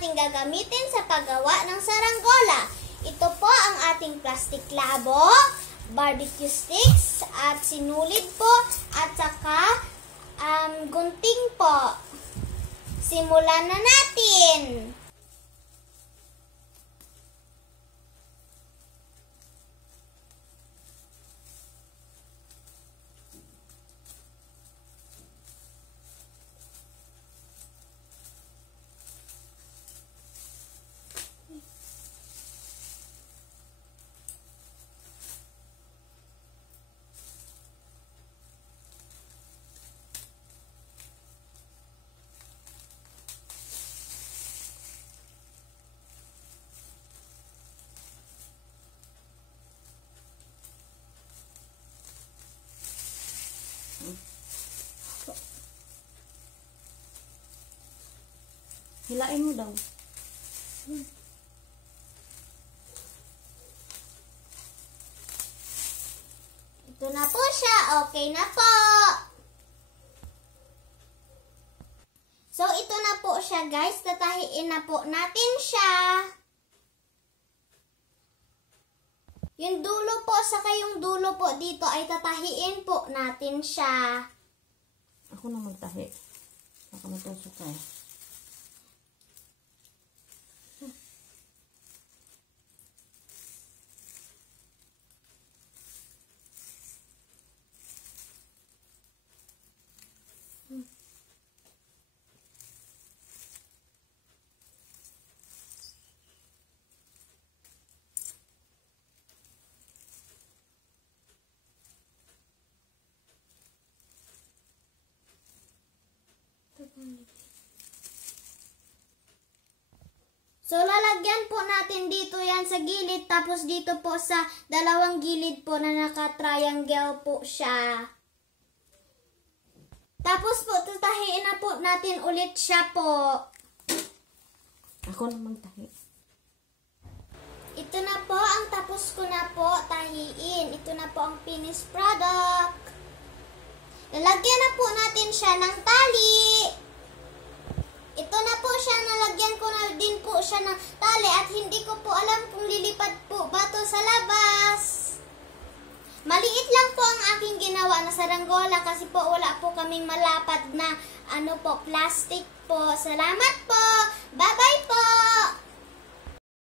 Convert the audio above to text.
ating gagamitin sa paggawa ng saranggola. Ito po ang ating plastic labo, barbecue sticks, at sinulid po, at saka gunting po. Simulan na natin! Hilain mo daw. Ito na po siya. Okay na po. So, ito na po siya, guys. Tatahiin na po natin siya. Yung dulo po, saka yung dulo po dito ay tatahiin po natin siya. Ako na magtahi. Baka matusok ka eh. So, lalagyan po natin dito yan sa gilid, tapos dito po sa dalawang gilid po na naka-triangle po siya. Tapos po, tatahiin na po natin ulit siya po. Ako na magtahi. Ito na po, ang tapos ko na po tahiin. Ito na po ang finished product. Lalagyan na po natin siya ng tali. Ito na po siya, nalagyan ko na din po siya ng tali at hindi ko po alam kung lilipad po ba to sa labas. Maliit lang po ang aking ginawa na saranggola kasi po wala po kaming malapad na plastic po. Salamat po. Bye-bye po.